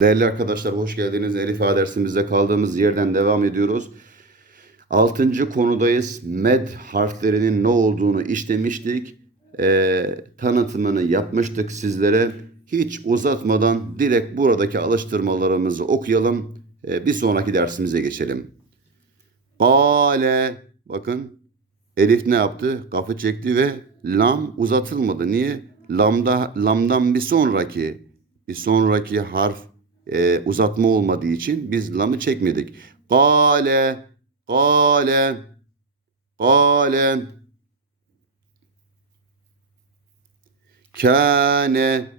Değerli arkadaşlar hoş geldiniz. Elif A dersimizde kaldığımız yerden devam ediyoruz. Altıncı konudayız. Med harflerinin ne olduğunu işlemiştik. Ee, tanıtımını yapmıştık sizlere. Hiç uzatmadan direkt buradaki alıştırmalarımızı okuyalım. Ee, bir sonraki dersimize geçelim. Bale bakın Elif ne yaptı? Kapı çekti ve lam uzatılmadı. Niye? Lamda lamdan bir sonraki bir sonraki harf e, uzatma olmadığı için biz lamı çekmedik. Kale, kale, kale. Kâne,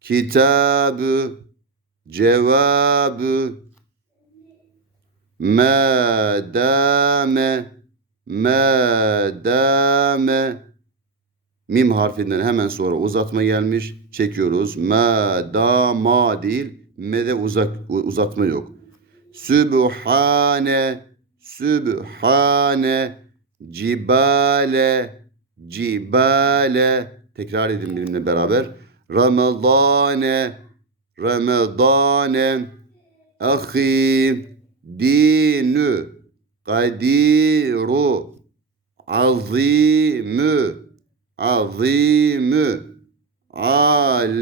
kitabı, cevabı, ma dame, ma dame. Mim harfinden hemen sonra uzatma gelmiş. Çekiyoruz. Ma da ma değil. Me'de uzak, uzatma yok. Sübhane Sübhane Cibale Cibale Tekrar edin benimle beraber. Ramadane Ramadane Ahi Dinü Kadiru Azimü azimü alemine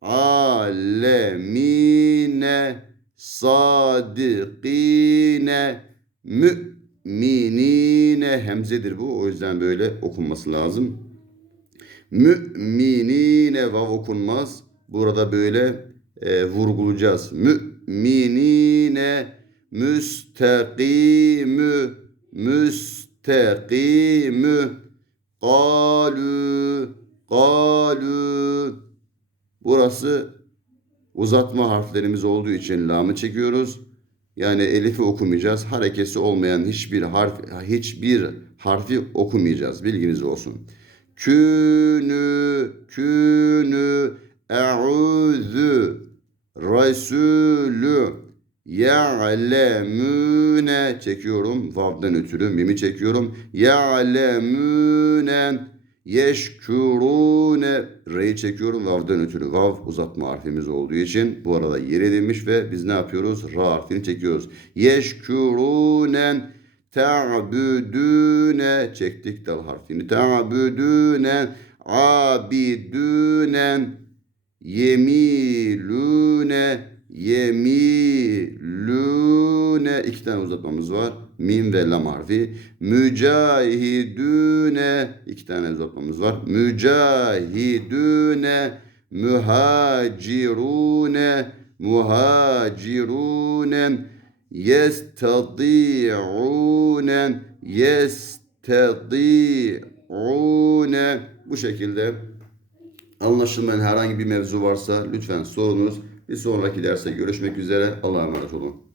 alemine sadikine müminine hemzedir bu o yüzden böyle okunması lazım. Müminine vav okunmaz. Burada böyle e, vurgulayacağız. Müminine müstakimü müstakimü Kalu Kalu Burası uzatma harflerimiz olduğu için lamı çekiyoruz. Yani elifi okumayacağız. Harekesi olmayan hiçbir harf hiçbir harfi okumayacağız. Bilginiz olsun. Künü künü e'udhu Resulü Ya'lemüne çekiyorum. Vav'dan ötürü mimi çekiyorum. Ya'lemüne yeşkurune re'yi çekiyorum vav'dan ötürü. Vav uzatma harfimiz olduğu için bu arada yer edilmiş ve biz ne yapıyoruz? Ra harfini çekiyoruz. Yeşkurune ta'budune çektik dal harfini. Ta'budune abidune yemilune yemilune iki tane uzatmamız var. Mim ve lam harfi. Mücahidüne iki tane uzatmamız var. Mücahidüne mühacirune muhacirune yestadi'une yestadi'une bu şekilde anlaşılmayan herhangi bir mevzu varsa lütfen sorunuz. Bir sonraki derste görüşmek üzere. Allah'a emanet olun.